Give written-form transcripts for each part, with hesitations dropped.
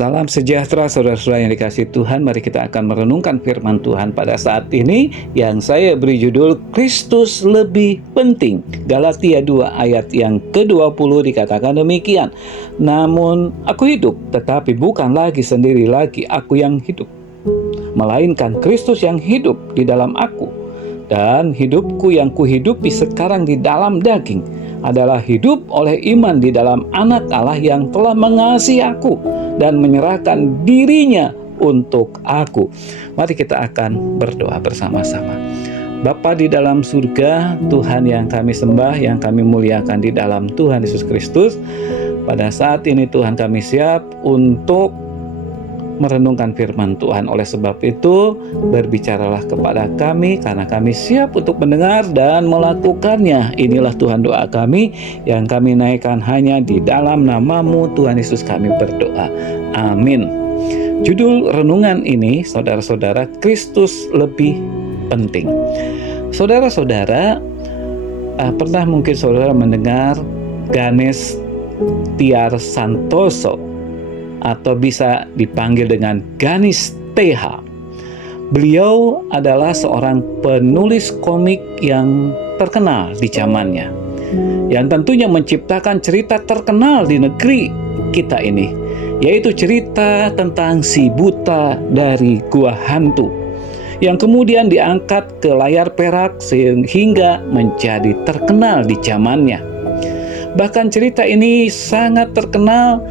Salam sejahtera saudara-saudara yang dikasihi Tuhan. Mari kita akan merenungkan firman Tuhan pada saat ini yang saya beri judul Kristus lebih penting. Galatia 2 ayat yang ke-20 dikatakan demikian. Namun aku hidup, tetapi bukan lagi sendiri lagi aku yang hidup, melainkan Kristus yang hidup di dalam aku. Dan hidupku yang kuhidupi sekarang di dalam daging adalah hidup oleh iman di dalam Anak Allah yang telah mengasihi aku dan menyerahkan dirinya untuk aku. Mari kita akan berdoa bersama-sama. Bapa di dalam surga, Tuhan yang kami sembah, yang kami muliakan di dalam Tuhan Yesus Kristus, pada saat ini Tuhan kami siap untuk merenungkan firman Tuhan. Oleh sebab itu, berbicaralah kepada kami, karena kami siap untuk mendengar dan melakukannya. Inilah Tuhan doa kami yang kami naikkan hanya di dalam nama-Mu Tuhan Yesus kami berdoa. Amin. Judul renungan ini, saudara-saudara, Kristus lebih penting. Saudara-saudara, pernah mungkin saudara mendengar Ganesh Tiar Santoso, atau bisa dipanggil dengan Ganesh TH. Beliau adalah seorang penulis komik yang terkenal di zamannya, yang tentunya menciptakan cerita terkenal di negeri kita ini, yaitu cerita tentang si buta dari gua hantu, yang kemudian diangkat ke layar perak sehingga menjadi terkenal di zamannya. Bahkan cerita ini sangat terkenal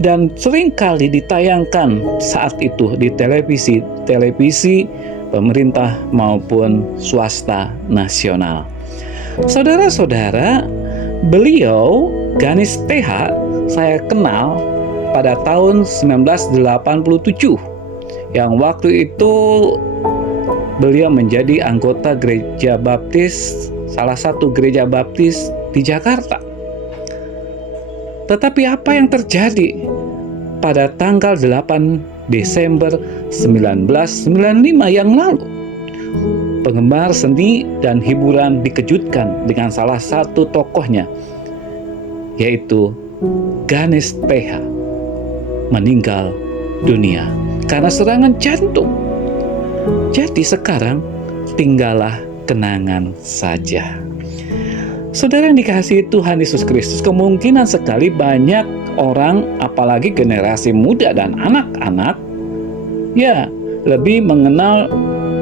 dan seringkali ditayangkan saat itu di televisi pemerintah maupun swasta nasional. Saudara-saudara, beliau Ganesh TH saya kenal pada tahun 1987, yang waktu itu beliau menjadi anggota gereja baptis, salah satu gereja baptis di Jakarta. Tetapi apa yang terjadi pada tanggal 8 Desember 1995 yang lalu? Penggemar seni dan hiburan dikejutkan dengan salah satu tokohnya, yaitu Ganesh TH, meninggal dunia karena serangan jantung. Jadi sekarang tinggallah kenangan saja. Saudara yang dikasihi Tuhan Yesus Kristus, kemungkinan sekali banyak orang, apalagi generasi muda dan anak-anak, ya lebih mengenal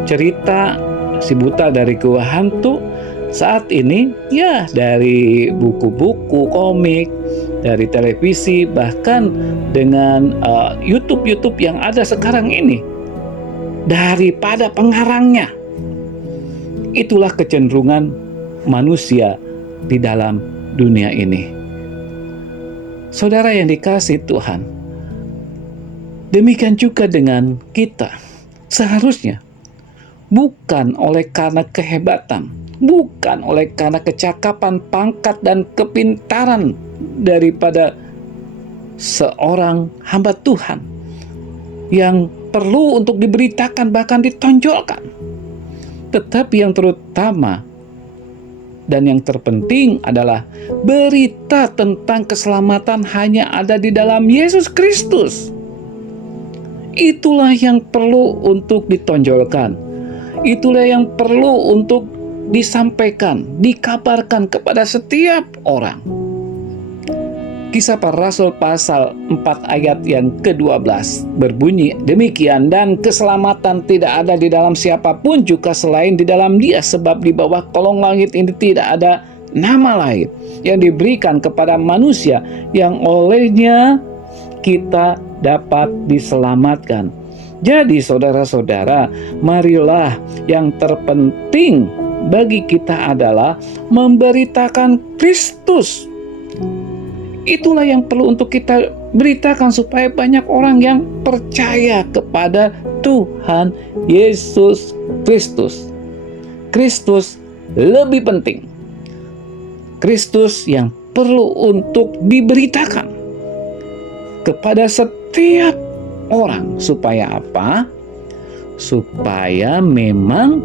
cerita si buta dari gua hantu saat ini ya dari buku-buku, komik, dari televisi, bahkan dengan YouTube yang ada sekarang ini, daripada pengarangnya. Itulah kecenderungan manusia di dalam dunia ini. Saudara yang dikasihi Tuhan, demikian juga dengan kita. Seharusnya bukan oleh karena kehebatan, bukan oleh karena kecakapan, pangkat, dan kepintaran daripada seorang hamba Tuhan yang perlu untuk diberitakan, bahkan ditonjolkan. Tetapi yang terutama dan yang terpenting adalah berita tentang keselamatan hanya ada di dalam Yesus Kristus. Itulah yang perlu untuk ditonjolkan. Itulah yang perlu untuk disampaikan, dikabarkan kepada setiap orang. Kisah Para Rasul pasal 4 ayat yang ke-12 berbunyi demikian, dan keselamatan tidak ada di dalam siapapun juga selain di dalam Dia, sebab di bawah kolong langit ini tidak ada nama lain yang diberikan kepada manusia yang olehnya kita dapat diselamatkan. Jadi saudara-saudara, marilah yang terpenting bagi kita adalah memberitakan Kristus. Itulah yang perlu untuk kita beritakan supaya banyak orang yang percaya kepada Tuhan Yesus Kristus. Kristus lebih penting. Kristus yang perlu untuk diberitakan kepada setiap orang. Supaya apa? Supaya memang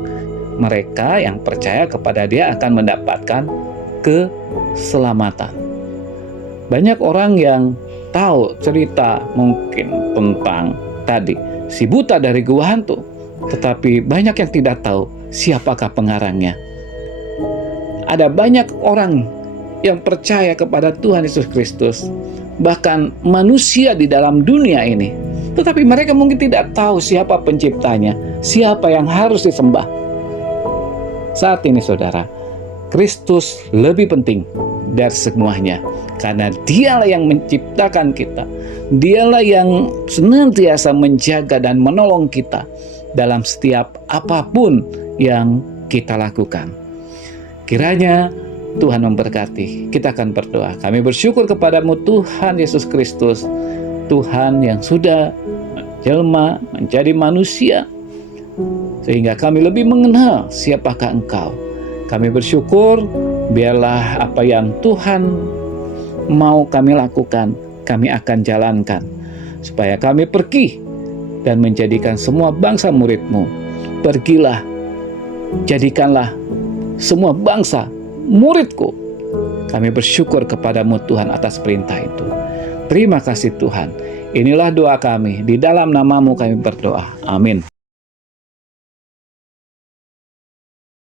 mereka yang percaya kepada Dia akan mendapatkan keselamatan. Banyak orang yang tahu cerita mungkin tentang tadi si buta dari gua hantu, tetapi banyak yang tidak tahu siapakah pengarangnya. Ada banyak orang yang percaya kepada Tuhan Yesus Kristus, bahkan manusia di dalam dunia ini, tetapi mereka mungkin tidak tahu siapa penciptanya, siapa yang harus disembah. Saat ini saudara, Kristus lebih penting dari semuanya, karena dialah yang menciptakan kita, dialah yang senantiasa menjaga dan menolong kita dalam setiap apapun yang kita lakukan. Kiranya Tuhan memberkati. Kita akan berdoa. Kami bersyukur kepadamu Tuhan Yesus Kristus, Tuhan yang sudah menjelma menjadi manusia, sehingga kami lebih mengenal siapakah Engkau. Kami bersyukur, biarlah apa yang Tuhan mau kami lakukan, kami akan jalankan, supaya kami pergi dan menjadikan semua bangsa murid-Mu. Pergilah, jadikanlah semua bangsa murid-Ku. Kami bersyukur kepadamu Tuhan atas perintah itu. Terima kasih Tuhan. Inilah doa kami, di dalam nama-Mu kami berdoa. Amin.